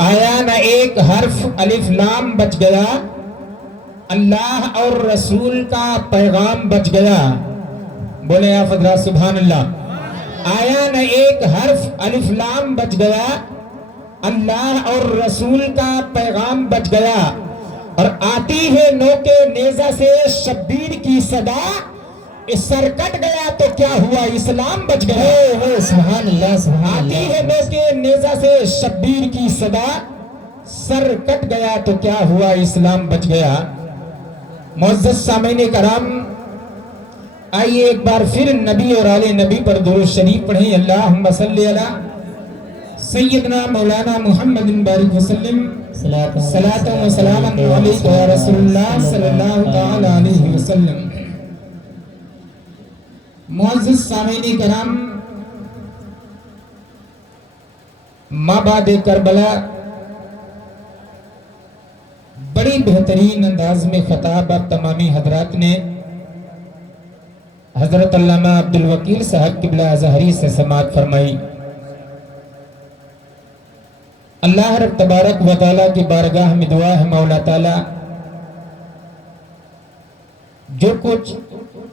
آیا نہ ایک حرف الف لام بچ گیا، اللہ اور رسول کا پیغام بچ گیا. بولے آپ حضرات سبحان اللہ. آیا نہ ایک حرف الف لام بچ گیا، اللہ اور رسول کا پیغام بچ گیا. اور آتی ہے نوکے نیزہ سے شبیر کی صدا، سر کٹ گیا تو کیا ہوا اسلام بچ گیا. سبحان اللہ سبحان آتی اللہ. ہے نوکے نیزہ سے شبیر کی صدا، سر کٹ گیا تو کیا ہوا اسلام بچ گیا. معزز سامعین کرام، آئیے ایک بار پھر نبی اور آل نبی پر درود شریف پڑھیں. اللہم صلی علی سیدنا مولانا محمد بارک وسلم. صلاۃ و سلام علیک یا رسول اللہ صلی اللہ تعالی علیہ وسلم. معزز سامعین کرام، مابعد کربلا بڑی بہترین انداز میں خطاب آپ تمامی حضرات نے حضرت علامہ عبدالوکیل صاحب قبلہ ازہری سے سماعت فرمائی. اللہ رب تبارک و تعالیٰ کی بارگاہ میں دعا ہے مولا تعالیٰ جو کچھ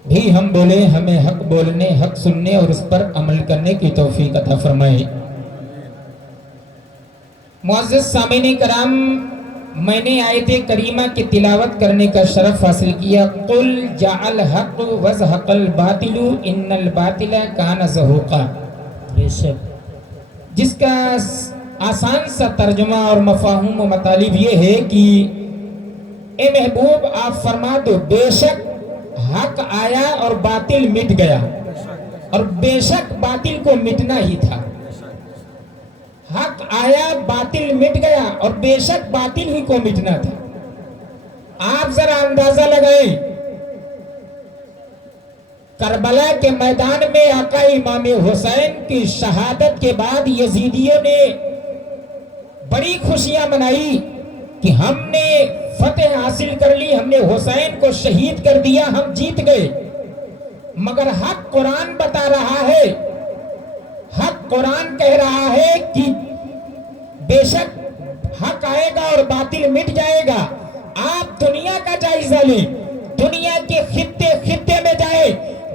بھی ہم بولے ہمیں حق بولنے، حق سننے اور اس پر عمل کرنے کی توفیق عطا فرمائے. معزز سامعین کرام، میں نے آیت کریمہ کی تلاوت کرنے کا شرف حاصل کیا. قل جاء الحق وزهق الباطل ان الباطل کان زہوقا، بے شک جس کا آسان سا ترجمہ اور مفاہیم و مطالب یہ ہے کہ اے محبوب آپ فرما دو بے شک حق آیا اور باطل مٹ گیا، اور بے شک باطل کو مٹنا ہی تھا. حق آیا باطل مٹ گیا اور بے شک باطل ہی کو مٹنا تھا. آپ ذرا اندازہ لگائیں، کربلا کے میدان میں آقا امام حسین کی شہادت کے بعد یزیدیوں نے بڑی خوشیاں منائی کہ ہم نے فتح حاصل کر لی، ہم نے حسین کو شہید کر دیا، ہم جیت گئے. مگر حق قرآن بتا رہا ہے، حق قرآن کہہ رہا ہے کہ بے شک حق آئے گا اور باطل مٹ جائے گا. آپ دنیا کا جائزہ لیں، دنیا کے خطے خطے میں جائے،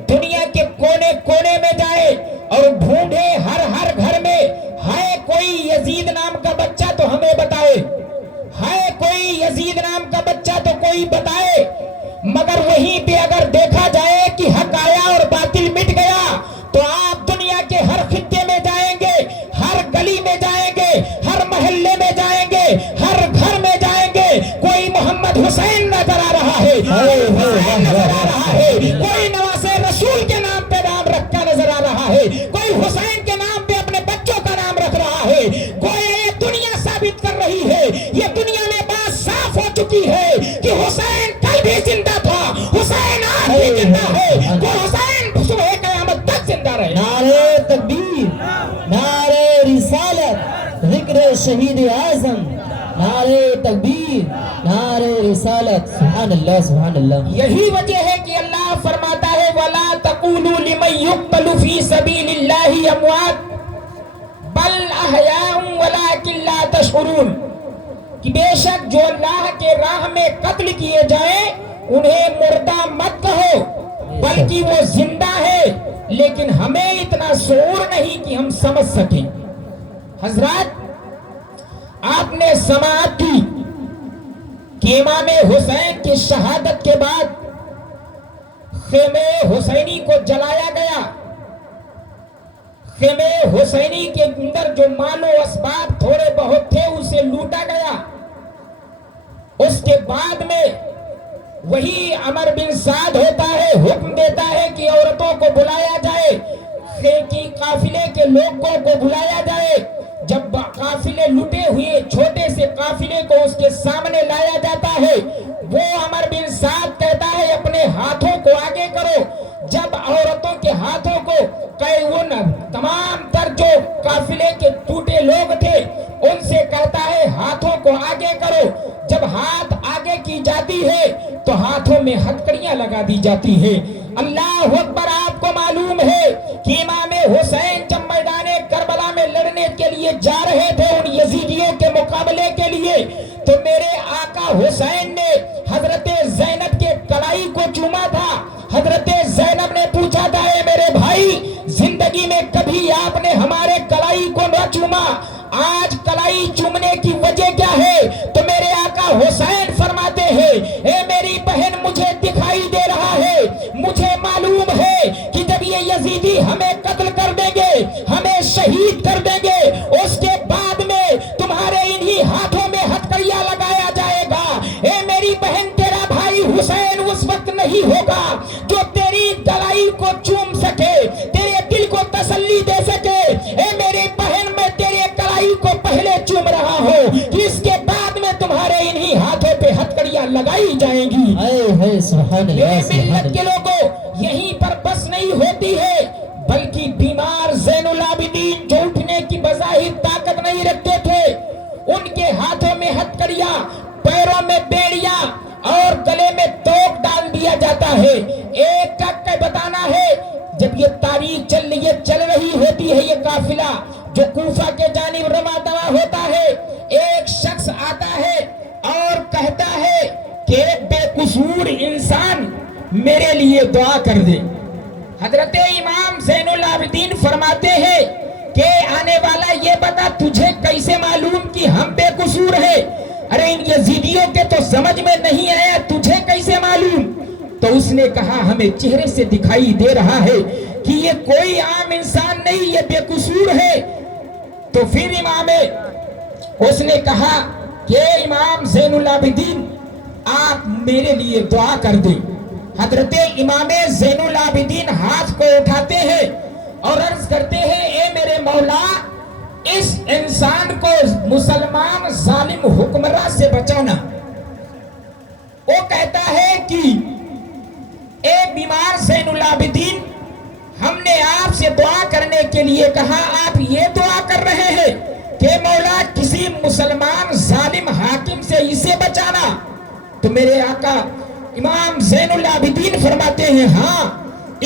دنیا کے کونے کونے میں جائے اور ڈھونڈے ہر ہر گھر میں ہے کوئی یزید نام کا بچہ تو ہمیں بتائے، ہے کوئی یزید نام کا بچہ تو کوئی بتائے. مگر وہیں پہ اگر دیکھا جائے کہ حق آیا اور باطل مٹ گیا تو آپ دنیا کے ہر خطے میں جائیں گے، ہر گلی میں جائیں گے، ہر محلے میں جائیں گے، ہر گھر میں جائیں گے، کوئی محمد حسین نظر آ رہا ہے، حسین نظر آ رہا ہے، کوئی نواز رسول کے نام پہ نام رکھ کر نظر آ رہا ہے، کوئی حسین کے نام پہ اپنے بچوں کا نام رکھ رہا ہے. کوئی یہ دنیا ثابت کر رہی ہے، یہ دنیا میں بات صاف ہو چکی ہے کہ حسین کل بھی زندہ تھا، حسین آج بھی زندہ ہے، وہ حسین صبح قیامت تک زندہ رہے. نعرہ تکبیر، نعرہ رسالت، ذکر شہید اعظم، نعرہ تکبیر، نعرہ رسالت. سبحان اللہ سبحان اللہ. یہی وجہ ہے کہ اللہ فرماتا ہے وَلَا تَقُولُوا لِمَن يُقْتَلُ فِي سَبِيلِ اللَّهِ أَمْوَاتٌ بَلْ أَحْيَاءٌ وَلَٰكِن لَّا تَشْعُرُونَ، کہ بے شک جو اللہ کے راہ میں قتل کیے جائیں انہیں مردہ مت کہو بلکہ وہ زندہ ہے، لیکن ہمیں اتنا شعور نہیں کہ ہم سمجھ سکیں. حضرات، آپ نے سماعت کی کہ امام حسین کی شہادت کے بعد خیمے حسینی کو جلایا گیا. خیمے حسینی کے اندر جو مال و اسباب تھوڑے بہت تھے اسے لوٹا گیا. اس کے بعد میں وہی عمر بن سعد ہوتا ہے، حکم دیتا ہے کہ عورتوں کو بلایا جائے، کی قافلے کے لوگوں کو بلایا جائے. جب قافلے لٹے ہوئے چھوٹے سے قافلے کو اس کے سامنے لایا جاتا ہے، وہ عمر بن سعد کہتا ہے اپنے ہاتھوں کو آگے کرو. جب عورتوں کے ہاتھوں کو تمام تر جو قافلے کے ٹوٹے لوگ تھے ان سے کہتا ہے ہاتھوں کو آگے کرو. جب ہاتھ آگے کی جاتی ہے تو ہاتھوں میں ہتکڑیاں لگا دی جاتی ہے. اللہ اکبر. آپ کو معلوم ہے کہ امام حسین جب میدان کربلا میں لڑنے کے لیے جا رہے تھے ان یزیدیوں کے مقابلے کے لیے، تو میرے آقا حسین نے حضرت زینب کے کلائی کو چوما تھا۔ حضرت زینب نے پوچھا تھا، اے میرے بھائی، زندگی میں کبھی آپ نے ہمارے کلائی کو نہ چوما، آج کلائی چومنے کی وجہ کیا ہے؟ تو میرے آقا حسین فرماتے ہیں، اے میری بہن، مجھے دکھائی دے رہا ہے، مجھے معلوم ہے کہ جب یہ یزیدی ہمیں قتل کر دیں گے، ہمیں شہید کر دیں گے، اس کے بعد میں تمہارے انہی ہاتھوں میں ہتھکڑیاں لگایا جائے گا۔ اے میری بہن، تیرا بھائی حسین اس وقت نہیں ہوگا جو تیری کلائی کو چوم سکے، تیرے دل کو تسلی دے سکے۔ اے میری بہن، میں تیرے کلائی کو پہلے چوم رہا ہوں کہ اس کے بعد میں تمہارے انہی ہاتھوں پہ ہتھکڑیاں لگائی جائیں گی۔ اے سبحان اللہ میری سبحان ملت کے اللہ۔ لوگوں، یہیں پر بس نہیں ہوتی ہے، بلکہ بیمار زین العابدین جو اٹھنے کی بظاہر طاقت نہیں رکھتے تھے، ان کے ہاتھوں میں ہتھکڑیاں، پیروں میں بیڑیاں اور گلے میں توق ڈال دیا جاتا ہے۔ ایک کا بتانا ہے، جب یہ تاریخ چل رہی ہوتی ہے، یہ قافلہ جو کوفہ کے جانب رواں دوا ہوتا ہے، ایک شخص آتا ہے اور کہتا ہے کہ بے قصور انسان میرے لیے دعا کر دے۔ حضرت امام زین العابدین فرماتے ہیں کہ آنے والا یہ بتا، تجھے کیسے معلوم کہ ہم بے قصور ہیں؟ ارے ان یزیدیوں کے تو سمجھ میں نہیں آیا، تجھے کیسے معلوم؟ تو اس نے کہا، ہمیں چہرے سے دکھائی دے رہا ہے کہ یہ کوئی عام انسان نہیں، یہ بے قصور ہے۔ تو پھر اس نے کہا کہ امام زین العابدین، آپ میرے لیے دعا کر دیں۔ حضرت امام زین العابدین ہاتھ کو اٹھاتے ہیں اور عرض کرتے ہیں، اے میرے مولا، اس انسان کو مسلمان ظالم حکمراں سے بچانا۔ وہ کہتا ہے کہ اے بیمار زین العابدین، ہم نے آپ سے دعا کرنے کے لیے کہا، آپ یہ دعا کر رہے ہیں کہ مولا کسی مسلمان ظالم حاکم سے اسے بچانا؟ تو میرے آقا امام زین العابدین فرماتے ہیں، ہاں،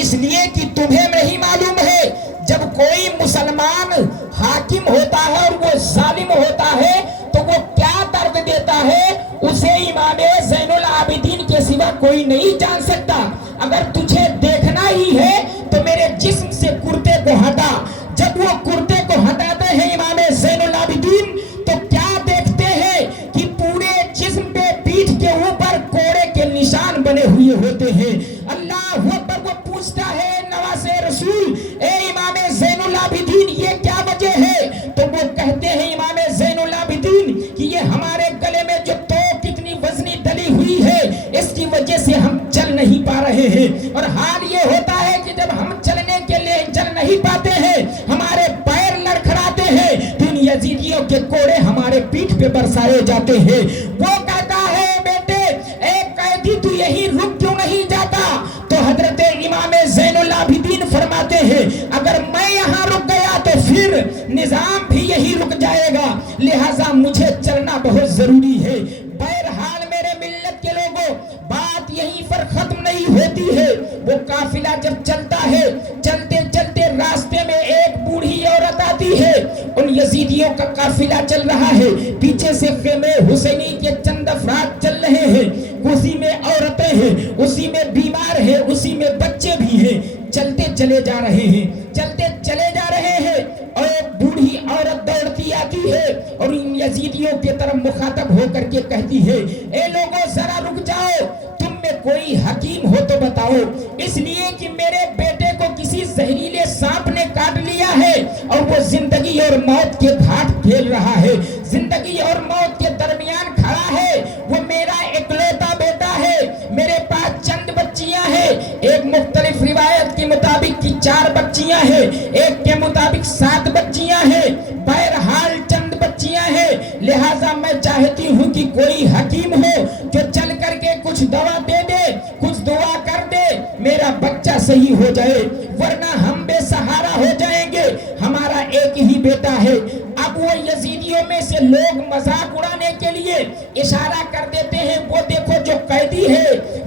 اس لیے کہ تمہیں نہیں معلوم ہے، جب کوئی مسلمان حاکم ہوتا ہے اور وہ ظالم ہوتا ہے تو وہ کیا درد دیتا ہے، اسے امام زین العابدین کے سوا کوئی نہیں جان سکتا۔ اگر تجھے دیکھنا ہی ہے تو میرے جسم سے کرتے کو ہٹا۔ جب وہ کرتے کو ہٹاتے ہیں امام زین العابدین، تو کیا دیکھتے ہیں کہ پورے جسم پہ، پیٹھ کے اوپر کوڑے کے نشان بنے ہوئے ہوتے ہیں۔ اللہ اکبر! وہ پوچھتا ہے نواز رسول، اے امام زین العابدین، یہ کیا وجہ ہے؟ تو وہ کہتے ہیں امام زین العابدین کہ یہ ہمارے گلے میں جو توق کتنی وزنی ڈلی ہوئی ہے، اس کی وجہ سے ہم چل نہیں پا رہے ہیں، اور حال یہ ہوتا ہے کہ جب ہم چلنے کے لیے چل نہیں پاتے ہیں، ہمارے پیر لڑکھڑاتے ہیں، تو ان یزیدیوں کے کوڑے ہمارے پیٹھ پہ برسائے جاتے ہیں۔ وہ کہتا ہے، بیٹے، اے قیدی، تو یہی رک کیوں نہیں جاتا؟ تو حضرت امام زین العابدین فرماتے ہیں، اگر میں یہاں رک گیا تو پھر نظام بھی یہی رک جائے گا، لہٰذا مجھے چلنا بہت ضروری ہے۔ بہرحال میرے ملت کے لوگوں، بات یہیں پر ختم نہیں ہوتی ہے۔ وہ قافلہ جب چلتا ہے، چلتے چلتے راستے میں ایک بوڑھی عورت آتی ہے۔ ان یزیدیوں کا قافلہ چل رہا ہے، پیچھے سے خیمے حسینی کے چند افراد چل رہے ہیں، اسی میں عورتیں ہیں، اسی میں بیمار ہیں، اسی میں بچے بھی ہیں۔ چلتے چلے جا رہے ہیں، چلتے چلے جا رہے ہیں، اور ایک بوڑھی عورت دوڑتی آتی ہے اور ان یزیدیوں کی طرف مخاطب ہو کر کے کہتی ہے، اے لوگوں، ذرا رک جاؤ، تم میں کوئی حکیم ہو تو بتاؤ، اس لیے کہ میرے بیٹے کو کسی زہریلے سانپ نے کاٹ لیا ہے اور وہ زندگی اور موت کے گھاٹ کھیل رہا ہے، زندگی اور موت کے درمیان کھڑا ہے۔ وہ میرا اکلوتا بیٹا ہے، میرے پاس چند بچیاں ہیں، ایک مختلف روایت کے مطابق کی 4 بچیاں ہیں، ایک کے مطابق 7 بچیاں ہیں، بہرحال چند بچیاں ہیں، لہٰذا میں چاہتی ہوں کہ کوئی حکیم ہو جو چل کر کے کچھ دوا دے دے، کچھ دعا کر دے، میرا بچہ صحیح ہو جائے، ورنہ ہم بے سہارا ہو جائیں گے، ہمارا ایک ہی بیٹا ہے۔ اب وہ یزیدیوں میں سے لوگ مذاق اڑانے کے لیے اشارہ کر دیتے ہیں، وہ دیکھو جو قیدی ہے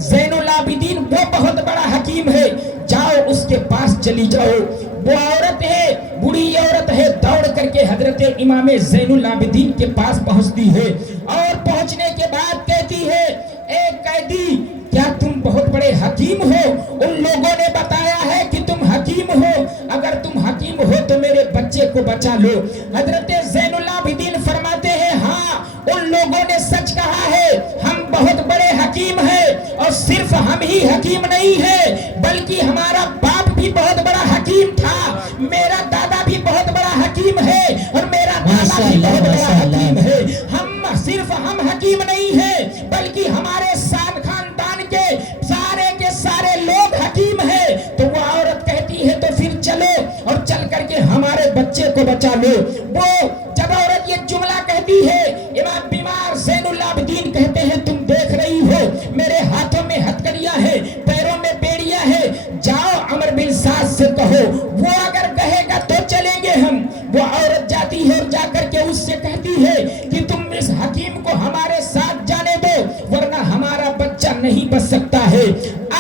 زین العابدین، وہ بہت بڑا حکیم ہے، جاؤ اس کے پاس چلی جاؤ۔ وہ عورت ہے، بوڑھی عورت ہے، دوڑ کر کے حضرت امام زین العابدین کے پاس پہنچتی ہے اور پہنچنے کے بعد کہتی ہے اے قیدی کیا تم بہت بڑے حکیم ہو؟ ان لوگوں نے بتایا ہے کہ تم حکیم ہو، اگر تم حکیم ہو تو میرے بچے کو بچا لو۔ حضرت زین العابدین فرماتے ہیں ہاں ان لوگوں نے سچ کہا ہے، ہم بہت بڑے حکیم ہیں، اور صرف ہم ہی حکیم نہیں ہیں بلکہ ہمارا باپ بھی بہت بڑا حکیم تھا، میرا دادا بھی بہت بڑا حکیم ہے، اور میرا دادا بھی بہت بڑا حکیم ہے۔ صرف ہم حکیم نہیں ہیں بلکہ ہمارے خاندان کے سارے لوگ حکیم ہیں۔ تو وہ عورت کہتی ہے تو پھر چلو اور چل کر کے ہمارے بچے کو بچا لو۔ وہ جب عورت یہ جملہ کہتی ہے امام بیمار زین العابدین کہتے ہیں تم دیکھ رہی ہو میرے ہاتھوں میں ہتھکڑیاں ہیں، پیروں میں بیڑیاں ہیں، جاؤ عمر بن سعد سے کہو، وہ اگر کہے گا تو چلیں گے ہم۔ وہ عورت جاتی ہے اور جا کر کے اس سے کہتی ہے کہ تم اس حکیم کو ہمارے ساتھ جانے دو ورنہ ہمارا بچہ نہیں بچ سکتا ہے۔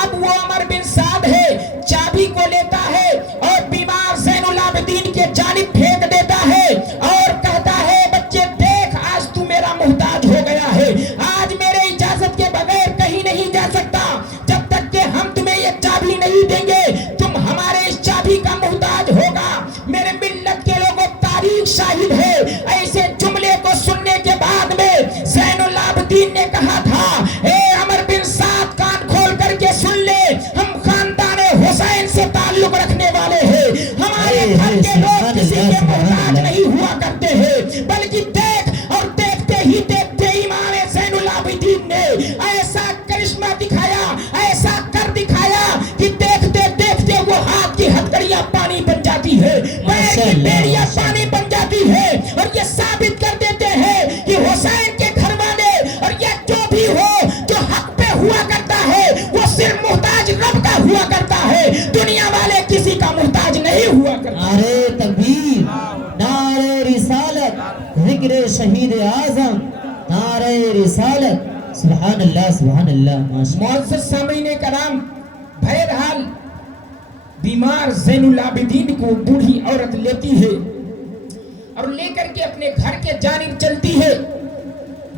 اب وہ عمر بن سعد ہے، چابی کو لیتا ہے اور بیمار زین العابدین کے جانب پھینک دیتا ہے اور کہتا ہے بچے دیکھ آج تو میرا محتاج ہو گیا ہے، آج میرے اجازت کے بغیر کہیں نہیں جا سکتا، جب تک کہ ہم تمہیں یہ چابی نہیں دیں گے تم ہمارے اس چابی کا محتاج ہوگا۔ میرے ملت کے لوگوں تاریخ شاہد ہے، ایسے جملے کو سننے کے بعد میں زین العابدین نے کہا تھا اے عمر بن سعد کان کھول کر کے سن لے، ہم خاندان حسین سے تعلق رکھنے والے ہیں، ہمارے گھر کے لوگ کسی کے محتاج نہیں ہوا کرتے ہیں، بلکہ دیکھ اور دیکھتے ہی دیکھتے امام زین العابدین نے ایسا کرشمہ دکھایا، ایسا کر دکھایا کہ دیکھتے دیکھتے وہ ہاتھ کی ہتھکڑیاں پانی بن جاتی ہے، پیر کی بیڑیاں پانی بن جاتی ہے، اور یہ ثابت کر دیتے ہیں کہ حسین کے گھر والے اور یہ جو بھی ہو جو حق پہ ہوا کرتا ہے وہ صرف محتاج رب کا ہوا کرتا ہے، دنیا والے کسی کا محتاج نہیں ہوا کرتا۔ نعرہ تکبیر، نعرہ رسالت، ذکر شہید اعظم، نعرہ رسالت، سبحان اللہ سبحان اللہ۔ معزز سامعین کرام، بہرحال بیمار زین العابدین کو بوڑھی عورت لیتی ہے اور لے کر کے اپنے گھر کے جانب چلتی ہے۔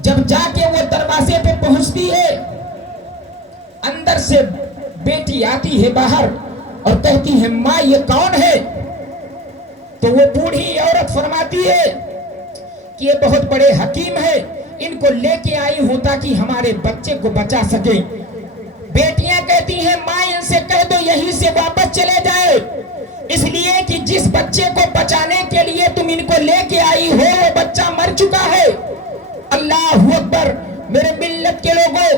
جب جا کے وہ دروازے پہ پہنچتی ہے اندر سے بیٹی آتی ہے باہر اور کہتی ہے ماں یہ کون ہے؟ تو وہ بوڑھی عورت فرماتی ہے کہ یہ بہت بڑے حکیم ہے، ان کو لے کے آئی ہوں تاکہ ہمارے بچے کو بچا سکیں۔ بیٹیاں کہتی ہیں ماں ان سے کہہ دو یہیں سے واپس چلے جائے، اس لیے کہ جس بچے کو بچانے کے لیے تم ان کو لے کے آئی ہو وہ بچہ مر چکا ہے۔ اللہ اکبر، میرے ملت کے لوگوں،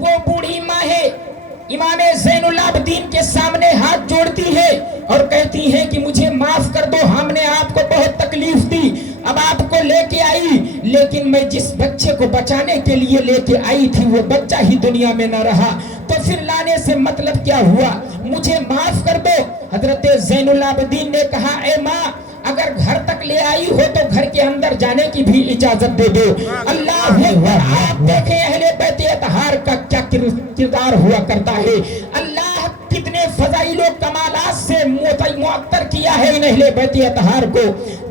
وہ بوڑھی ماں ہے امام زین العابدین کے سامنے ہاتھ جوڑتی ہے اور کہتی ہے کہ مجھے معاف کر دو، ہم نے آپ کو بہت تکلیف دی، اب آپ کو لے کے آئی، لیکن میں جس بچے کو بچانے کے لیے لے کے آئی تھی وہ بچہ ہی دنیا میں نہ رہا، تو پھر لانے سے مطلب کیا ہوا، مجھے معاف کر دو۔ حضرت زین العابدین نے کہا اے ماں اگر گھر تک لے آئی ہو تو گھر کے اندر جانے کی بھی اجازت دے دو۔ اللہ اکبر، آپ دیکھیں اہل بیت اطہار کا کیا کردار ہوا کرتا ہے، اللہ کتنے فضائل و کمالات سے معطر کیا ہے ان اہل بیت اطہار کو۔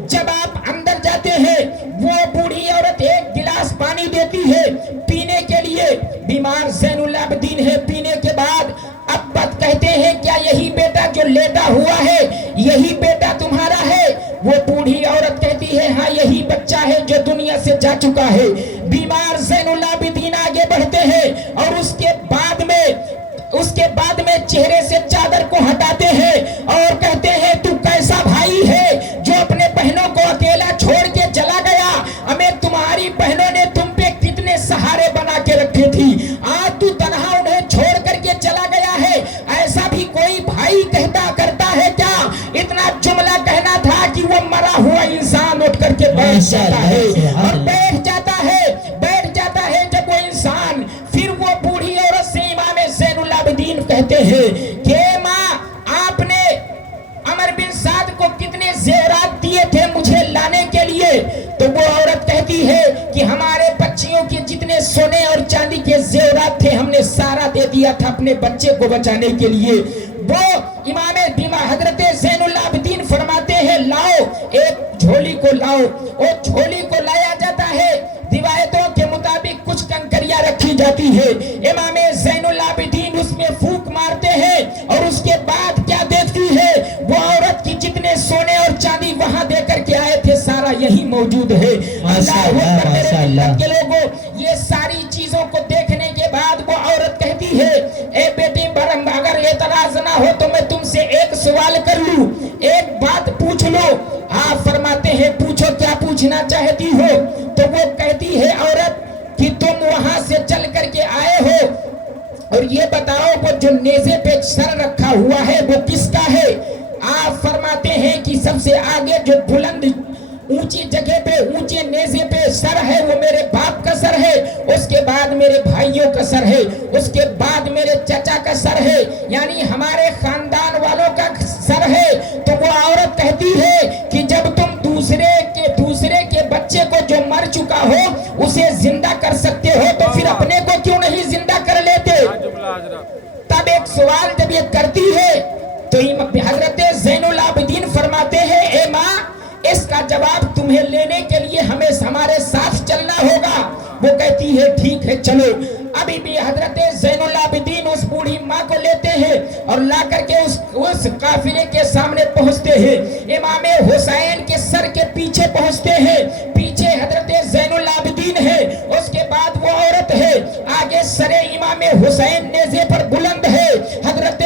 جب آپ اندر جاتے ہیں وہ بوڑھی عورت ایک گلاس پانی دیتی ہے پینے کے لیے، بیمار زین العابدین ہے، پینے کے بعد ابت کہتے ہیں کیا یہی بیٹا جو لیٹا ہوا ہے یہی بیٹا تمہارا ہے؟ وہ بوڑھی عورت کہتی ہے ہاں یہی بچہ ہے جو دنیا سے جا چکا ہے۔ بیمار زین العابدین آگے بڑھتے ہیں اور اس کے بعد میں چہرے سے چادر کو ہٹاتے ہیں اور کہتے ہیں تو کیسا بھائی ہے جو اپنے بہنوں کو اکیلا چھوڑ کے چلا گیا، ہمیں تمہاری بہنوں نے تم پہ کتنے سہارے بنا کے رکھے تھی، آج تو تنہا انہیں چھوڑ کر کے چلا گیا ہے، ایسا بھی کوئی بھائی کرتا ہے کیا؟ اتنا جملہ کہنا تھا کہ وہ مرا ہوا انسان اٹھ کر کے بیٹھ جاتا ہے اور بیٹھ جاتا ہے جب وہ انسان، پھر وہ بوڑھی عورت سے امام زین العابدین کہتے ہیں کہ ماں آپ نے عمر بن سعد کو کتنے زیورات دیے تھے مجھے لانے کے لیے؟ تو وہ عورت کہتی ہے کہ ہمارے بچیوں کے جتنے سونے اور چاندی کے زیورات تھے ہم نے سارا دے دیا تھا اپنے بچے کو بچانے کے لیے۔ وہ امام حضرت زین العابدین فرماتے ہیں لاؤ ایک جھولی کو لاؤ. وہ جھولی کو لایا جاتا ہے. روایتوں کے مطابق کچھ کنکریاں رکھی جاتی ہے. امام زین العابدین اس میں پھونک مارتے ہیں اور اس کے بعد کیا دیکھتی ہے؟ وہ عورت کی جتنے سونے اور چاندی وہاں دے کر کے آئے تھے سارا یہی موجود ہے. اللہ اکبر میرے ملت کے لوگوں, یہ ساری چیزوں کو دیکھنے کے بعد وہ عورت کہتی ہے اے بیٹی برم اگر اعتراض نہ ہو تو میں تم سے ایک سوال کر لوں, ایک بات پوچھ لو. آپ فرماتے ہیں پوچھو کیا پوچھنا چاہتی ہو؟ تو وہ کہتی ہے عورت کہ تم وہاں سے چل کر کے آئے ہو اور یہ بتاؤ وہ جو نیزے پہ سر رکھا ہوا ہے وہ کس کا ہے؟ آپ فرماتے ہیں کہ سب سے آگے جو بلند اونچی جگہ پہ اونچے نیزے پہ سر ہے وہ میرے باپ کا سر ہے, اس کے بعد میرے بھائیوں کا سر ہے, اس کے بعد میرے چچا کا سر ہے, یعنی ہمارے خاندان والوں کا سر ہے. تو وہ عورت کہتی ہے کہ جب تم دوسرے کے بچے کو جو مر چکا ہو اسے زندہ کر سکتے ہو تو پھر اپنے کو کیوں نہیں زندہ کر لیتے؟ تب ایک سوال جب یہ کرتی ہے تو حضرت زین العابدین فرماتے ہیں اے ماں اس کا جواب تمہیں لینے کے لیے ہمیں ہمارے ساتھ چلنا ہوگا. وہ کہتی ہے ٹھیک ہے چلو. ابھی بھی حضرت زین العابدین اس بوڑھی ماں کو لیتے ہیں اور لا کر کے اس قافلے کے سامنے پہنچتے ہیں. امام حسین کے سر کے پیچھے پہنچتے ہیں, پیچھے حضرت زین العابدین ہے, اس کے بعد وہ عورت ہے, آگے سر امام حسین نیزے پر بلند ہے. حضرت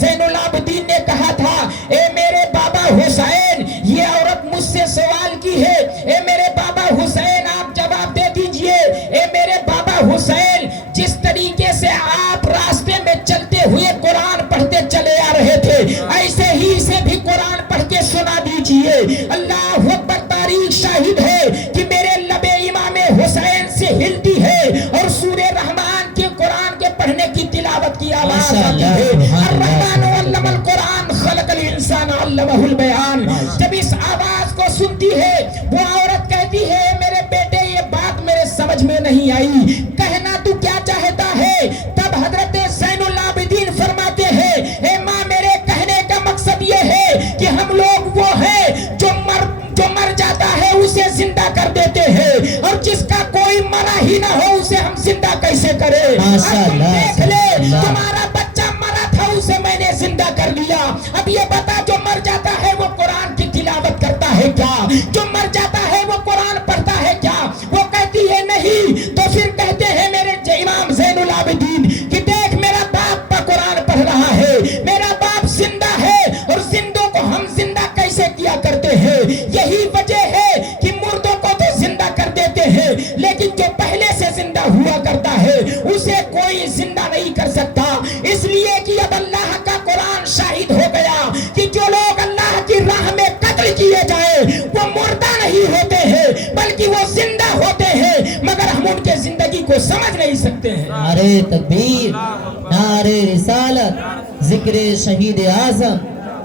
زین العابدین نے کہا تھا اے میرے بابا حسین, یہ عورت مجھ سے سوال کی ہے, اے میرے بابا حسین آپ جواب دے دیجئے. اے میرے بابا حسین جس طریقے سے آپ راستے میں چلتے ہوئے قرآن پڑھتے چلے آ رہے تھے ایسے ہی اسے بھی قرآن پڑھ کے سنا دیجئے. اللہ اکبر, تاریخ شاہد ہے کہ میرے لب امام حسین سے ہلتی ہے اور سورہ رحمان کے قرآن کے پڑھنے کی تلاوت کی آواز آتی ہے. الرحمن علم القرآن خلق الانسان علمہ البیان. جب اس آواز کو سنتی ہے وہ عورت کہتی ہے میرے بیٹے یہ بات میرے سمجھ میں نہیں آئی, کہنا تو کیا چاہتا ہے؟ تب حضرت زین العابدین فرماتے ہیں اے ماں میرے کہنے کا مقصد یہ ہے کہ ہم لوگ وہ ہیں جو مر جاتا ہے اسے زندہ کر دیتے ہیں اور جس کا کوئی مرا ہی نہ ہو اسے ہم زندہ کیسے کریں؟ اب دیکھ لے تمہارا بچہ مرا تھا اسے میں نے زندہ کر لیا, اب یہ بتا جو مر جاتا ہے وہ قرآن کی تلاوت کرتا ہے کیا؟ جو مر جاتا ہے وہ قرآن پڑھتا ہے کیا؟ وہ کہتی ہے نہیں. تو پھر کہتے ہیں میرے امام زین العابدین کہ دیکھ میرا باپ قرآن پڑھ رہا ہے, میرا باپ زندہ ہے اور زندوں کو ہم زندہ کیسے کیا کرتے ہیں؟ یہی وجہ ہے کہ مردوں کو تو زندہ کر دیتے ہیں لیکن جو پہلے سے زندہ ہوا کرتا ہے اسے کوئی زندہ نہیں کر سکتا, اس لیے کہ اب اللہ کا قرآن شاہد ہو گیا کہ جو لوگ اللہ کی راہ میں قتل کیے جائیں وہ مردہ نہیں ہوتے ہیں بلکہ وہ زندہ ہوتے ہیں, مگر ہم ان کے زندگی کو سمجھ نہیں سکتے ہیں. نعرہ تکبیر, نعرہ رسالت, ذکر شہید اعظم,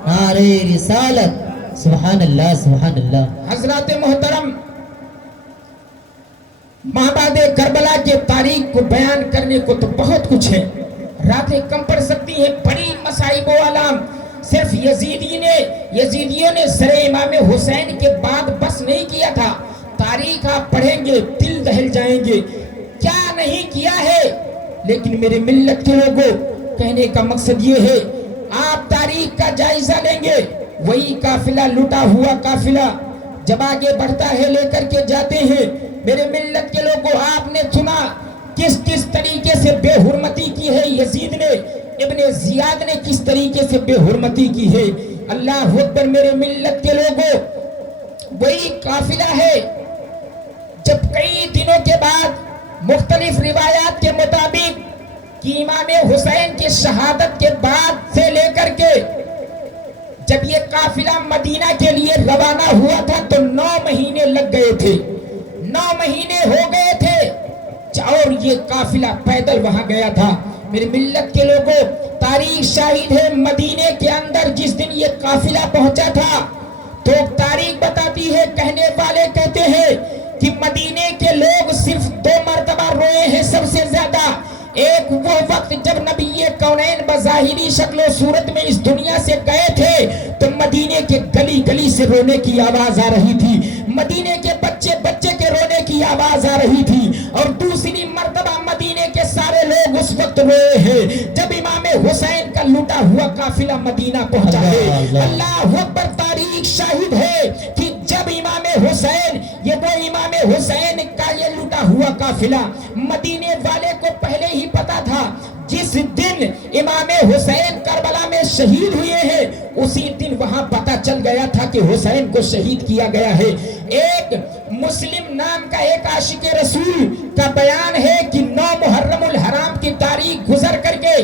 نعرہ رسالت. سبحان اللہ سبحان اللہ. حضرات محترم, مابعد کربلا کے تاریخ کو بیان کرنے کو تو بہت کچھ ہے, راتیں کم پڑ سکتی ہیں, بڑی مصائب و علام. صرف یزیدیوں نے سر امام حسین کے بعد بس نہیں کیا تھا. تاریخ آپ پڑھیں گے دل دہل جائیں گے کیا نہیں کیا ہے. لیکن میرے ملت کے لوگوں, کہنے کا مقصد یہ ہے آپ تاریخ کا جائزہ لیں گے, وہی قافلہ لٹا ہوا قافلہ جب آگے بڑھتا ہے لے کر کے جاتے ہیں. میرے ملت کے لوگوں, آپ نے سنا کس طریقے سے بے حرمتی کی ہے یزید نے, ابن زیاد نے کس طریقے سے بے حرمتی کی ہے. اللہ اکبر. میرے ملت کے لوگوں, وہی قافلہ ہے جب کئی دنوں کے بعد مختلف روایات کے مطابق کہ امام حسین کی شہادت کے بعد سے لے کر کے جب یہ قافلہ مدینہ کے لیے روانہ ہوا تھا تو 9 مہینے لگ گئے تھے, 9 مہینے ہو گئے تھے اور یہ قافلہ پیدل وہاں گیا تھا. میرے ملت کے لوگوں, تاریخ شاہد ہے مدینے کے اندر جس دن یہ قافلہ پہنچا تھا تو تاریخ بتاتی ہے, کہنے والے کہتے ہیں کہ مدینے کے لوگ صرف 2 مرتبہ روئے ہیں سب سے زیادہ. ایک وہ وقت جب نبی یہ کونین بظاہری شکل و صورت میں اس دنیا سے گئے تھے تو مدینے کے گلی گلی سے رونے کی آواز آ رہی تھی، مدینے کے بچے بچے کے رونے کی آواز آ رہی تھی، اور دوسری مرتبہ مدینے کے سارے لوگ اس وقت روئے ہیں جب امام حسین کا لوٹا ہوا قافلہ مدینہ پہنچا ہے۔ اللہ اکبر، تاریخ شاہد ہے کہ جب امام حسین، یہ وہ امام حسین کا یہ لوٹا ہوا قافلہ مدینے والے کو پہلے ہی پتا تھا، جس دن امام حسین کربلا میں شہید ہوئے ہیں اسی دن وہاں پتا چل گیا تھا کہ حسین کو شہید کیا گیا ہے۔ ایک مسلم نام کا ایک عاشق رسول کا بیان ہے کہ 9 محرم الحرام کی تاریخ گزر کر کے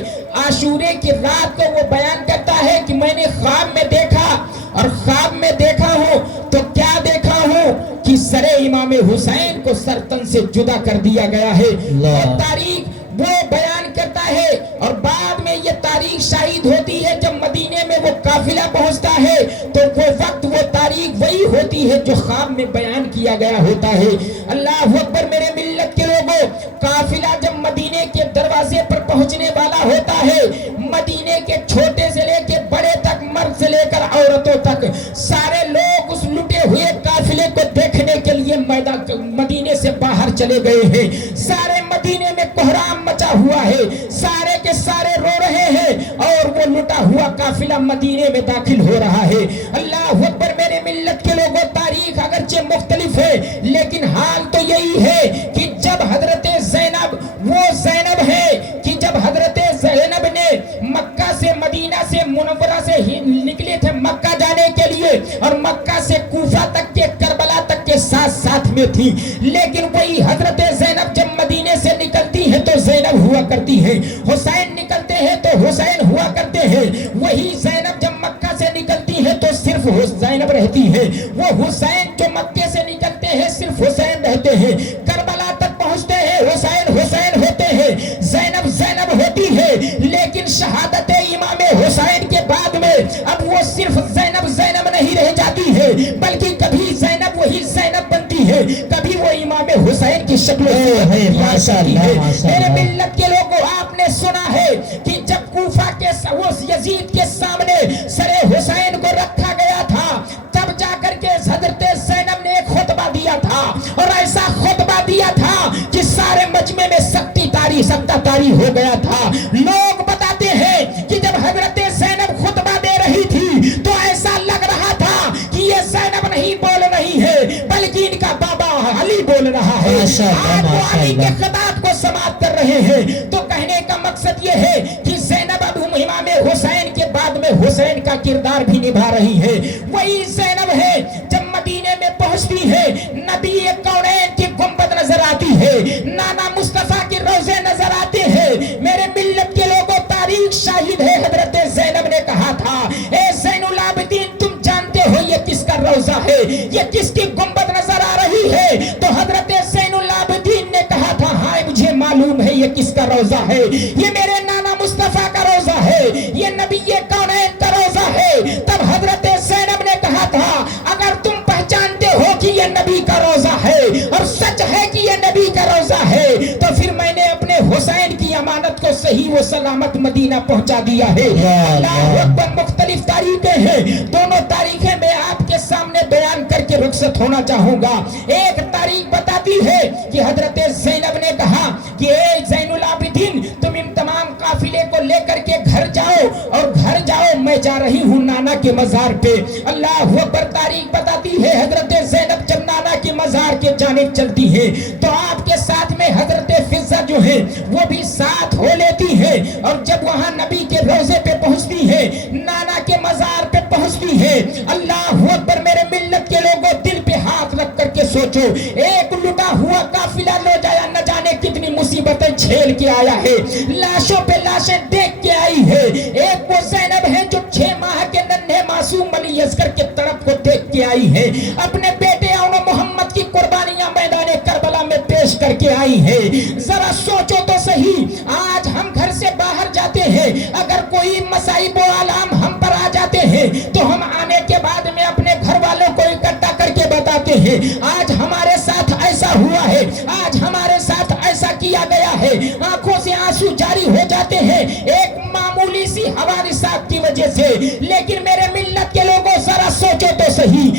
عاشورے کی رات کو وہ بیان کرتا ہے کہ میں نے خواب میں دیکھا، اور خواب میں دیکھا ہوں تو کیا دیکھا ہوں کہ سر امام حسین کو سر تن سے جدا کر دیا گیا ہے۔ وہ تاریخ وہ بیان کرتا ہے، اور بعد میں یہ تاریخ شاہد ہوتی ہے جب مدینے میں وہ قافلہ پہنچتا ہے تو وہ وقت وہ تاریخ وہی ہوتی ہے جو خواب میں بیان کیا گیا ہوتا ہے۔ اللہ اکبر، میرے ملت کے لوگوں، قافلہ جب مدینے کے دروازے پر پہنچنے والا ہوتا ہے، مدینے کے چھوٹے سے لے کے بڑے تک، مرد سے لے کر عورتوں تک، سارے لوگ اس لٹے ہوئے قافلے کو دیکھنے کے لیے مدینے سے باہر چلے گئے ہیں۔ سارے مدینے میں کوہرام مچا ہوا ہے، سارے کے سارے رو رہے ہیں، اور وہ لٹا ہوا قافلہ مدینے میں داخل ہو رہا ہے۔ اللہ اکبر، میرے ملت کے لوگوں، تاریخ اگرچہ مختلف ہے لیکن حال تو یہی ہے کہ جب حضرت زینب، وہ زینب ہے کہ جب حضرت زینب نے مکہ سے، مدینہ سے، منورہ سے نکلے تھے مکہ جانے کے لیے، اور مکہ سے کوفہ تک کے، کربلا تک کے ساتھ میں تھی، لیکن وہی حضرت زینب جب مدینے سے نکلتی ہے تو زینب ہوا کرتی ہے، حسین نکلتے ہیں تو حسین ہوا کرتے ہیں، وہی زینب جب مکہ سے نکلتی ہے تو صرف زینب رہتی ہے، وہ حسین جو مکے سے نکلتے ہیں صرف حسین رہتے ہیں، کربلا تک پہنچتے ہیں حسین حسین ہوتے ہیں، زینب زینب ہوتی ہے، لیکن شہادت امام حسین کے بعد میں اب وہ صرف زینب زینب نہیں رہ جاتی ہے، بلکہ کبھی زینب وہی زینب بنتی ہے، کبھی وہ امام حسین کی شکل ہے۔ میرے ملت کے لوگوں، آپ نے سنا ہے کہ جب کوفہ کے یزید کے سامنے سر حسین کو رکھا گیا تھا، تب جا کر کے حضرت زینب نے ایک خطبہ دیا تھا، اور ایسا خطبہ دیا تھا کہ سارے مجمع میں سکتہ تاری ہو گیا تھا۔ لوگ بتاتے ہیں کہ جب حضرت زینب خطبہ دے رہی تھی تو ایسا لگ رہا تھا کہ یہ زینب نہیں بول رہی ہے بلکہ ان کا بابا علی بول رہا ہے، آج وہ علی کے خطاب کو سماعت کر رہے ہیں۔ تو کہنے کا مقصد یہ ہے کہ زینب اب امام حسین کے بعد میں حسین کا کردار بھی نبھا رہی ہے، وہی زینب ہے جب مدینے میں پہنچتی ہے، نبی کونین کی گنبد نظر آتی ہے، نانا مصطفیٰ کے روضے نظر آتے ہیں۔ میرے ملت کے لوگوں، تاریخ شاہد ہے، حضرت زینب نے کہا تھا، اے زین العابدین، تم جانتے ہو یہ کس کا روضہ ہے، یہ کس کی گنبد نظر آ رہی ہے؟ تو حضرت زین العابدین نے کہا تھا، ہاں مجھے معلوم ہے یہ کس کا روضہ ہے، یہ میرے نانا مصطفیٰ کا روضہ ہے، یہ نبی کونین کا روضہ ہے۔ تب حضرت زینب نے کہا تھا، اگر تم پہچانتے ہو کہ یہ نبی کا روضہ ہے اور سچ ہے کہ یہ نبی کا روضہ ہے، تو پھر میں نے اپنے حسین کی امانت کو صحیح و سلامت مدینہ پہنچا دیا ہے۔ اللہ اکبر، مختلف تاریخیں ہیں، دونوں تاریخیں میں آپ کے سامنے بیان کر کے رخصت ہونا چاہوں گا۔ ایک تاریخ بتاتی ہے کہ حضرت زینب نے کہا کہ اے زین العابدین، تم ان تمام قافلے کو لے کر کے گھر جاؤ، اور گھر جاؤ، میں جا رہی ہوں نانا کے مزار پہ۔ اللہ اکبر، تاریخ بتاتی ہے حضرت زینب جب نانا کے مزار کے جانب چلتی ہے تو آپ کے ساتھ میں حضرت فضہ جو ہے وہ بھی ساتھ ہو لیتی ہے، اور جب وہاں نبی کے روضے پہ پہنچتی ہے، نانا کے مزار پہ پہنچتی ہے، اللہ اکبر، میرے ملت کے لوگوں، دل پہ ہاتھ رکھ کر کے سوچو، ایک لٹا ہوا قافلہ لو جایا، نہ جانے کتنی مصیبتیں جھیل کے آیا ہے، لاشوں پہ لاشیں دیکھ کے آئی ہے، ایک وہ زینب ہے جو 6 ماہ کے ننھے معصوم علی اصغر کے تڑپ کو دیکھ کے آئی ہے، اپنے بیٹے اون محمد کی قربانیاں میدان کربلا میں پیش کر کے آئی ہے۔ ذرا سوچو تو صحیح، آج ہم گھر سے باہر جاتے ہیں، اگر کوئی مصائب و آلام ہم پر آ جاتے ہیں تو ہم آنے کے بعد میں اپنے گھر والوں کو اکٹھا کر کے بتاتے ہیں، آج ہمارے ساتھ ایسا ہوا ہے، آج ہمارے ساتھ ایسا کیا کیا گیا ہے، آنکھوں سے آنسو جاری ہو جاتے ہیں ایک معمولی سی حوادثات کی وجہ سے۔ لیکن میرے ملت کے لوگوں ذرا سوچو تو صحیح،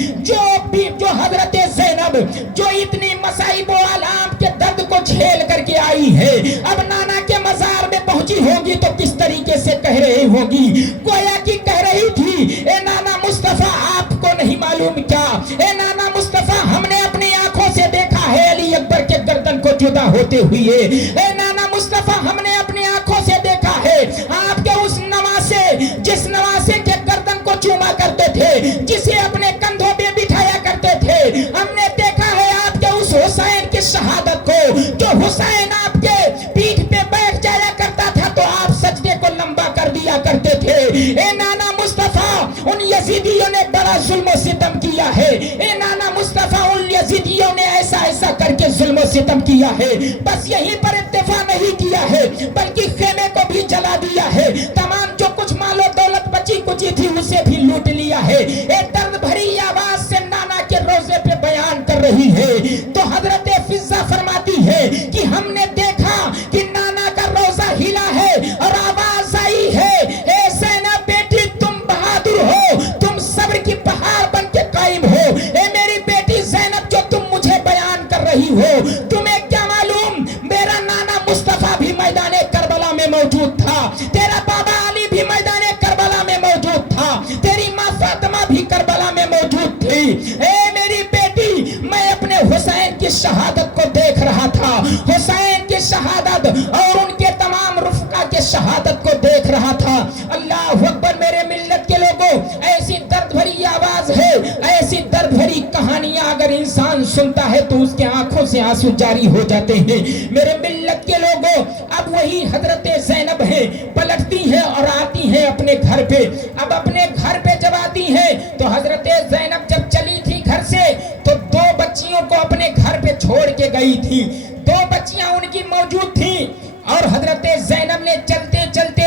جو حضرت زینب جو اتنی مصائب و آلام کے درد کو جھیل کر کے آئی ہے، اب نانا کے مزار میں پہنچی ہوگی تو کس طریقے سے کہہ رہی ہوگی؟ گویا کہ کہہ رہی تھی، اے نانا مصطفیٰ آپ کو نہیں معلوم کیا، اے نانا مصطفیٰ ہم نے اپنی آنکھوں سے دیکھا ہے علی اکبر کے گردن کو جدا ہوتے ہوئے، اے نانا مصطفیٰ ہم نے اپنی آنکھوں سے دیکھا ہے آپ کے اس نواسے، جس نواسے کے گردن کو چوما کرتے تھے، جسے اپنے کندھوں پہ بٹھایا کرتے تھے، ہم نے دیکھا ہے آپ کے اس حسین کی شہادت کو، جو حسین آپ کے پیٹھ پہ بیٹھ جایا کرتا تھا تو آپ سجدے کو لمبا کر دیا کرتے تھے۔ اے نانا مصطفیٰ ان یزیدیوں نے بڑا ظلم و ستم کیا ہے، اے نانا مصطفیٰ ان یزیدیوں نے ایسا کر کے ظلم و ستم کیا ہے، بس یہیں پر اکتفا نہیں کیا ہے بلکہ خیمے کو بھی جلا دیا ہے، تمام جو کچھ مال و دولت بچی کچی تھی اسے بھی لوٹ لیا ہے۔ اے درد بھری آواز سے نانا کے روزے پہ بیان کر رہی ہے تو حضرت فضہ فرماتی ہے کہ ہم نے دیکھا کہ نانا کا روزہ ہلا ہے اور آواز آئی ہے، اے زینب بیٹی تم بہادر ہو، تم صبر کی پہاڑ بن کے قائم ہو، اے میری بیٹی زینب جو تم مجھے بیان کر رہی ہو، تمہیں کیا معلوم میرا نانا مصطفیٰ بھی میدان کربلا میں موجود تھا، تیرا بابا علی بھی میدان کربلا میں موجود تھا، تیری ماں فاطمہ بھی کربلا میں موجود تھی، اے میری بیٹی میں اپنے حسین کی شہادت کو دیکھ رہا تھا، حسین کی شہادت اور ان کے تمام رفقا کے شہادت کو دیکھ رہا تھا۔ اللہ اکبر میرے ملت کے لوگوں، ایسی درد بھری آواز ہے، ایسی درد بھری کہانیاں اگر انسان سنتا ہے تو اس کے آنکھوں سے آنسو جاری ہو جاتے ہیں۔ میرے ملت کے لوگوں اب وہی حضرت زینب ہے، پلٹتی ہیں اور آتی ہیں اپنے گھر پہ۔ اب اپنے گھر پہ جب آتی ہیں تو حضرت زینب جب چلی تھی گھر سے تو دو بچیوں کو اپنے گھر پہ چھوڑ کے گئی تھی، دو بچیاں ان کی موجود تھیں اور حضرت زینب نے چلتے چلتے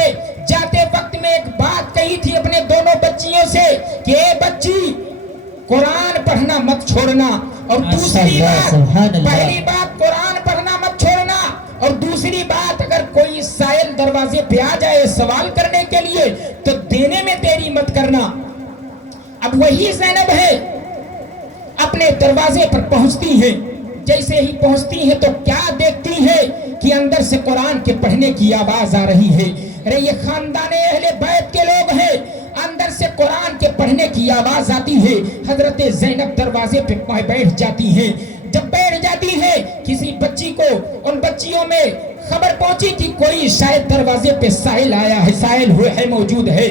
جاتے وقت میں ایک بات کہی تھی اپنے دونوں بچیوں سے کہ اے بچی قرآن پڑھنا مت چھوڑنا، اور دوسری بات، پہلی بات قرآن پڑھنا مت چھوڑنا، اور دوسری بات اگر کوئی سائل دروازے پہ آ جائے سوال کرنے کے لیے تو دینے میں دیری مت کرنا۔ اب وہی زینب ہے، اپنے دروازے پر پہنچتی ہیں، جیسے ہی پہنچتی ہیں تو کیا دیکھتی ہیں کہ اندر سے قرآن کے پڑھنے کی آواز آ رہی ہے۔ ارے یہ خاندان اہل بیت کے لوگ ہیں، اندر سے قرآن کے پڑھنے کی آواز آتی ہے، حضرت زینب دروازے پہ بیٹھ جاتی ہیں۔ جب بیٹھ جاتی ہے کسی بچی کو، ان بچیوں میں خبر پہنچی کہ کوئی شاید دروازے پہ سائل آیا ہے، سائل ہوئے ہے، موجود ہے،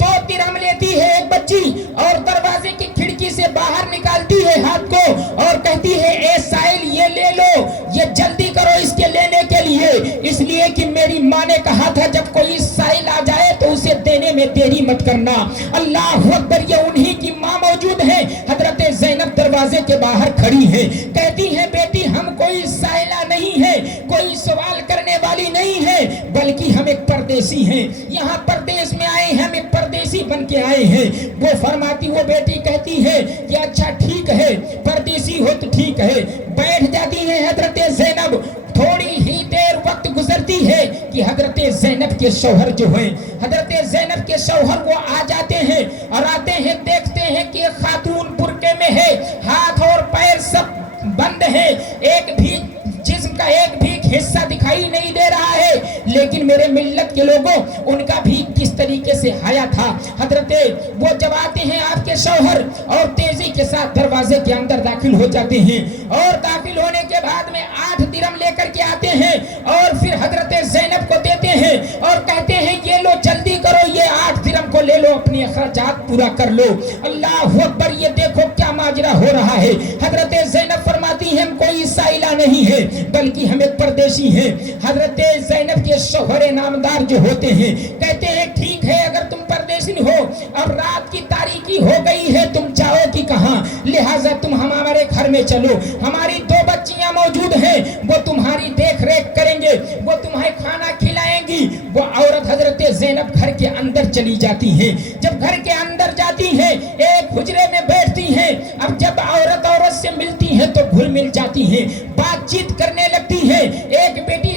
دو درہم لیتی ہے ایک بچی اور دروازے کی کھڑکی سے باہر نکالتی ہے ہاتھ کو اور کہتی ہے اے سائل یہ لے لو، یہ جلدی کرو اس کے لینے کے لیے، اس لیے کہ میری ماں نے کہا تھا جب کوئی سائل آ جائے تو اسے دینے میں دیری مت کرنا۔ اللہ اکبر، یہ انہی کی ماں موجود ہے، حضرت زینب دروازے کے باہر کھڑی ہے، کہتی ہے بیٹی ہم کوئی سائلہ نہیں ہے، کوئی سوال کرنے والی نہیں ہے، بلکہ ہم ایک پردیسی ہیں، یہاں پردیس میں آئے ہیں، ہم ایک پردیسی بن کے آئے ہیں۔ وہ فرماتی، وہ بیٹی کہتی ہے کہ اچھا ٹھیک ہے، پردیسی ہو تو ٹھیک ہے۔ بیٹھ جاتی ہے حضرت زینب، تھوڑی ہی دیر وقت گزرتی ہے کہ حضرت زینب کے شوہر جو ہیں، حضرت زینب کے شوہر وہ آ جاتے ہیں اور آتے ہیں، دیکھتے ہیں کہ خاتون برقعے میں ہے، ہاتھ اور پیر سب بند ہے، ایک بھی جسم کا ایک بھی حصہ دکھائی نہیں دے رہا ہے، لیکن میرے ملت کے لوگوں ان کا بھی کس طریقے سے حیا تھا۔ حضرت وہ جب آتے ہیں آپ کے شوہر اور تیزی کے ساتھ دروازے کے اندر داخل ہو جاتے ہیں اور داخل ہونے کے بعد میں 8 درہم لے کر کے آتے ہیں اور پھر حضرت زینب کو دیتے ہیں اور کہتے ہیں یہ لو جلدی کرو، یہ 8 درہم کو لے لو، اپنی اخراجات پورا کر لو۔ اللہ اکبر، یہ دیکھو کیا ماجرا ہو رہا ہے۔ حضرت زینب فرماتی ہیں ہم کوئی سائلہ نہیں ہے بلکہ ہم ایک پردیسی ہیں۔ حضرت زینب کے شوہر نامدار جو ہوتے ہیں کہتے ہیں ٹھیک ہے، اگر تم پردیسی ہو اور رات کی تاریکی ہو گئی ہے، تم جاؤ کہ کہاں، لہٰذا تم ہمارے گھر میں چلو، ہماری 2 بچیاں موجود ہیں، وہ تمہاری دیکھ ریکھ کریں گے، وہ تمہیں کھانا کھلائیں گی۔ وہ عورت حضرت زینب گھر کے اندر چلی جاتی ہے۔ جب گھر کے اندر جاتی ہیں ایک حجرے میں بیٹھتی ہیں، اب جب عورت سے ملتی ہے تو گھل مل جاتی ہیں، بات چیت کرنے لگتی ہے۔ ایک بیٹی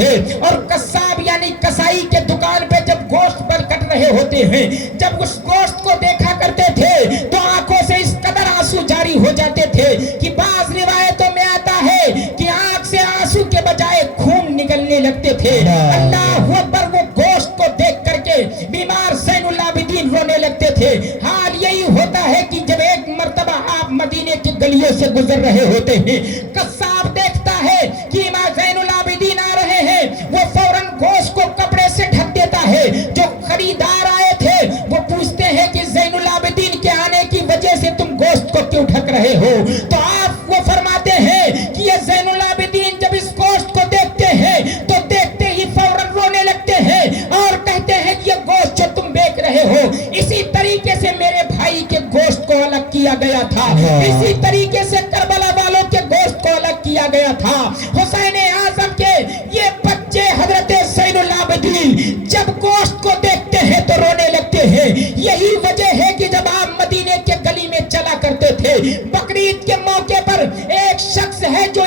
تھے، اور قصاب یعنی کسائی کے دکان پہ جب گوشت پر کٹ رہے ہوتے ہیں، جب اس گوشت کو دیکھا کرتے تھے تو آنکھوں سے اس قدر آنسو جاری ہو جاتے تھے کہ بعض روایتوں میں آتا ہے کہ آنکھ سے آنسو کے بجائے خون نکلنے لگتے تھے۔ اللہ اکبر، وہ گوشت کو دیکھ کر کے بیمار زین العابدین رونے لگتے تھے۔ حال یہی ہوتا ہے کہ جب ایک مرتبہ آپ مدینے کی گلیوں سے گزر رہے ہوتے ہیں، قصاب دیکھتا ہے کہ امام زین العابدین آ رہے ہیں، وہ فوراً گوشت کو کپڑے سے ڈھک دیتا ہے۔ جو خریدار آئے تھے وہ پوچھتے ہیں کہ زین العابدین کے آنے کی وجہ سے تم گوشت کو کیوں ڈھک رہے ہو؟ تو آپ وہ فرماتے ہیں کہ یہ زین العابدین جب اس گوشت کو دیکھتے ہیں تو دیکھتے ہی فوراً رونے لگتے ہیں اور کہتے ہیں کہ یہ گوشت جو تم بیچ رہے ہو، اسی طریقے سے میرے بھائی کے گوشت کو الگ کیا گیا تھا، اسی طریقے سے کربلا والوں کے گوشت کو الگ کیا گیا تھا۔ حسین اعظم کے یہ بچے حضرت زین العابدین جب گوشت کو دیکھتے ہیں تو رونے لگتے ہیں۔ یہی وجہ ہے کہ جب آپ مدینے کے گلی میں چلا کرتے تھے، بقرعید کے موقع پر ایک شخص ہے جو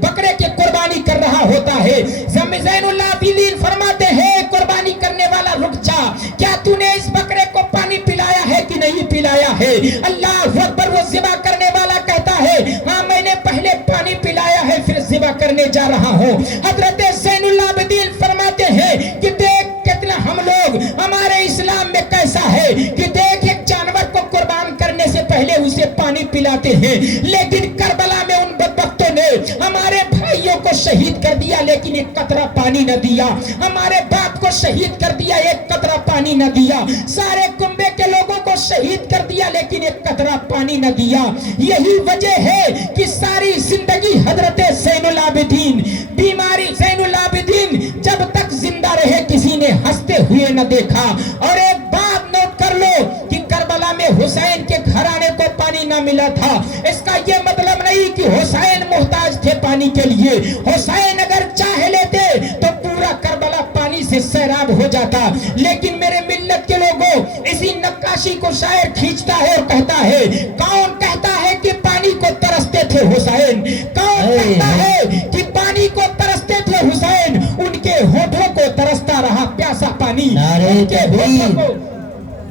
بکرے کی قربانی کر رہا ہوتا ہے، زین العابدین فرماتے ہیں قربانی کرنے والا رک جا، کیا تو نے اس بکرے کو پانی پلایا ہے کہ نہیں پلایا ہے؟ اللہ اکبر، وہ ذبح کرنے والا کہتا ہے ہاں میں نے پہلے پانی پلایا ہے پھر ذبح کرنے جا رہا ہوں۔ حضرت زین العابدین فرماتے ہیں کہ دیکھ کتنا ہم لوگ، ہمارے اسلام میں کیسا ہے کہ دیکھ ایک جانور کو قربان کرنے سے پہلے اسے پانی پلاتے ہیں، لیکن کربلا میں ان بدبختوں نے ہمارے بھائیوں کو شہید کر دیا لیکن ایک قطرہ پانی نہ دیا، ہمارے باپ کو شہید کر دیا ایک قطرہ پانی نہ دیا، سارے کنبے کے لوگوں کو شہید کر دیا لیکن ایک قطرہ پانی نہ دیا۔ یہی وجہ ہے کہ ساری زندگی حضرت زین العابدین، بیماری زین العابدین جب تک زندہ رہے کسی نے ہنستے ہوئے نہ دیکھا۔ اور ایک بات نوٹ کر لو کہ کربلا میں حسین کے گھرانے کو پانی نہ ملا تھا، اس کا یہ مطلب نہیں کہ حسین محتاج تھے پانی کے لیے۔ حسین اگر چاہ لیتے تو پورا کربلا پانی سے سیراب ہو جاتا، لیکن میرے ملت کے لوگوں اسی نقاشی کو شاعر کھینچتا ہے اور کہتا ہے کون کہتا ہے کہ پانی کو ترستے تھے حسین؟ کون کہتا ہے کہ پانی کو ترستے تھے حسین؟ ان کے ہونٹوں کو ترستا رہا پیاسا پانی، ان کے ہونٹوں کو۔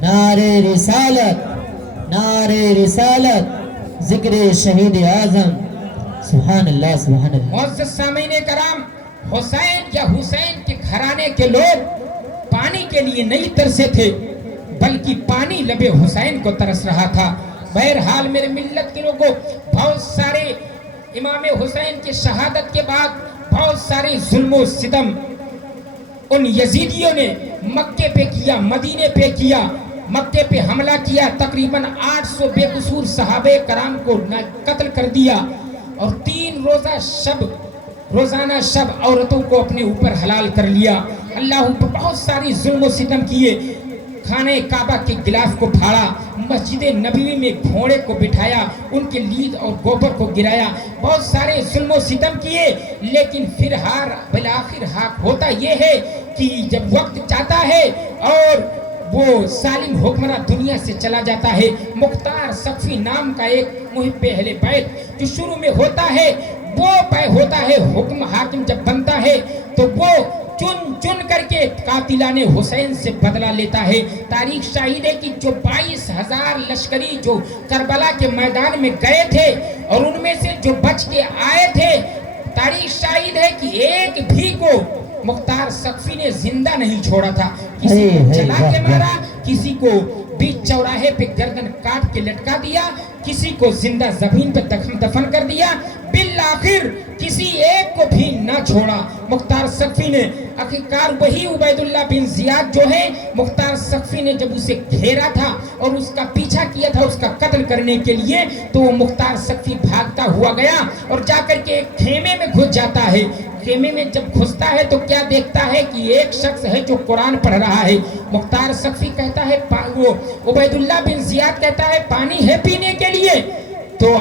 نعرہ رسالت، نعرہ رسالت، ذکر شہید اعظم، سبحان اللہ سبحان اللہ۔ معزز سامعین کرام، حسین یا حسین کے گھرانے کے لوگ پانی کے لیے نہیں ترسے تھے بلکہ پانی لب حسین کو ترس رہا تھا۔ بہرحال میرے ملت کے لوگوں، بہت سارے امام حسین کی شہادت کے بعد بہت سارے ظلم و ستم ان یزیدیوں نے مکے پہ کیا، مدینے پہ کیا۔ مکے پہ حملہ کیا، تقریباً 800 بے قصور صحابہ کرام کو قتل کر دیا، اور 3 روزانہ شب عورتوں کو اپنے اوپر حلال کر لیا۔ اللہ پر بہت ساری ظلم و ستم کیے، خانہ کعبہ کے غلاف کو پھاڑا، مسجد نبوی میں گھوڑے کو بٹھایا، ان کے لید اور گوبر کو گرایا، بہت سارے ظلم و ستم کیے، لیکن پھر بالآخر حق ہوتا یہ ہے کہ جب وقت چاہتا ہے اور وہ سالم حکمراں دنیا سے چلا جاتا ہے۔ مختار سقفی نام کا ایک محب اہل بیت جو شروع میں ہوتا ہے، وہ ہوتا ہے حکم حاکم جب بنتا ہے تو وہ چن کر کے قاتلان حسین سے بدلہ لیتا ہے۔ تاریخ شاہد ہے کہ جو 22,000 لشکری جو کربلا کے میدان میں گئے تھے اور ان میں سے جو بچ کے آئے تھے، تاریخ شاہد ہے کہ ایک بھی کو مختار سقفی نے زندہ نہیں چھوڑا تھا۔ کسی کو جلا کے مارا، کسی کو بیچ چوراہے پہ گردن کاٹ کے لٹکا دیا، کسی کو زندہ زمین پہ دفن کر دیا، بالآخر کسی ایک کو بھی نہ چھوڑا مختار سقفی نے۔ آخرکار وہی عبید اللہ بن زیاد جو ہے، مختار سقفی نے جب اسے گھیرا تھا اور اس کا پیچھا کیا تھا اس کا قتل کرنے کے لیے، تو وہ مختار سقفی بھاگتا ہوا گیا اور جا کر کے ایک خیمے میں گھس جاتا ہے۔ خیمے میں جب گھستا ہے تو کیا دیکھتا ہے کہ ایک شخص ہے جو قرآن پڑھ رہا ہے۔ مختار سقفی کہتا ہے، وہ عبید اللہ بن زیاد کہتا ہے پانی ہے پینے کے لیے؟ تو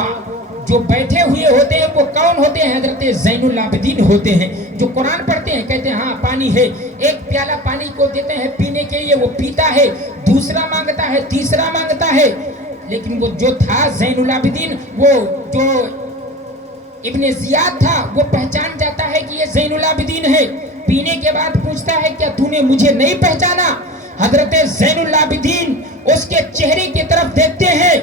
جو بیٹھے ہوئے ہوتے ہیں وہ کون ہوتے ہیں؟ حضرت زین العابدین ہوتے ہیں جو قرآن پڑھتے ہیں۔ کہتے ہیں ہاں پانی ہے، ایک پیالہ پانی کو دیتے ہیں پینے کے لیے، وہ پیتا ہے، دوسرا مانگتا ہے، تیسرا مانگتا ہے، لیکن وہ جو تھا زین العابدین، وہ جو ابن زیاد تھا، وہ پہچان جاتا ہے کہ یہ زین العابدین ہے۔ پینے کے بعد پوچھتا ہے کیا تو نے مجھے نہیں پہچانا؟ حضرت زین العابدین اس کے چہرے کی طرف دیکھتے ہیں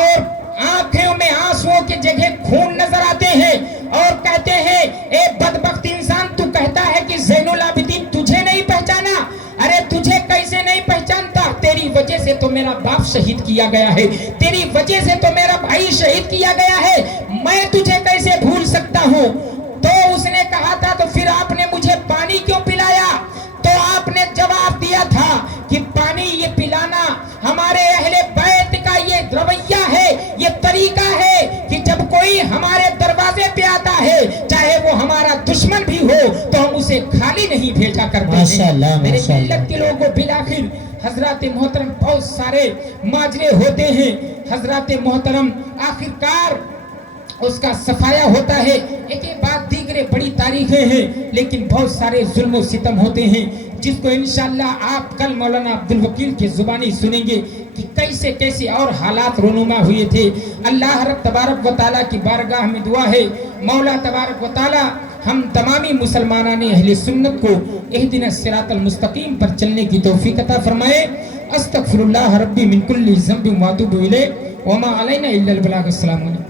اور آنکھوں میں آنسوؤں کی جگہ خون نظر آتے ہیں اور کہتے ہیں اے بدبخت انسان، تو کہتا ہے کہ زین العابدین تجھے نہیں پہچانا؟ ارے تجھے کیسے نہیں پہچانتا؟ تیری وجہ سے تو میرا باپ شہید کیا گیا ہے، تیری وجہ سے تو میرا بھائی شہید کیا گیا ہے، میں تجھے کیسے بھول سکتا ہوں؟ تو اس نے کہا تھا تو پھر آپ نے مجھے پانی کیوں پلایا؟ تو آپ نے جواب دیا تھا کہ پانی یہ پلانا ہمارے اہل بیت کا یہ رویہ ہے، یہ طریقہ ہے کہ جب کوئی ہمارے دروازے پہ آتا ہے چاہے وہ ہمارا دشمن بھی ہو تو ہم اسے خالی نہیں بھیجا کرتے ہیں۔ میرے ملت کے لوگوں، بالآخر حضرات محترم بہت سارے ماجرے ہوتے ہیں، حضرات محترم آخرکار اس کا صفایا ہوتا ہے، ایک بات دیگرے بڑی تاریخیں ہیں، لیکن بہت سارے ظلم و ستم ہوتے ہیں جس کو انشاءاللہ آپ کل مولانا عبدالوکیل کی زبانی سنیں گے کہ کیسے کیسے اور حالات رونما ہوئے تھے۔ اللہ رب تبارک و تعالیٰ کی بارگاہ میں دعا ہے، مولا تبارک و تعالیٰ ہم تمامی مسلمانان اہل سنت کو اہدنا الصراط المستقیم پر چلنے کی توفیق عطا فرمائے۔ استغفر اللہ ربی من کل ذنب واتوب الیہ وما علینا الا البلاغ۔ السلام علیکم۔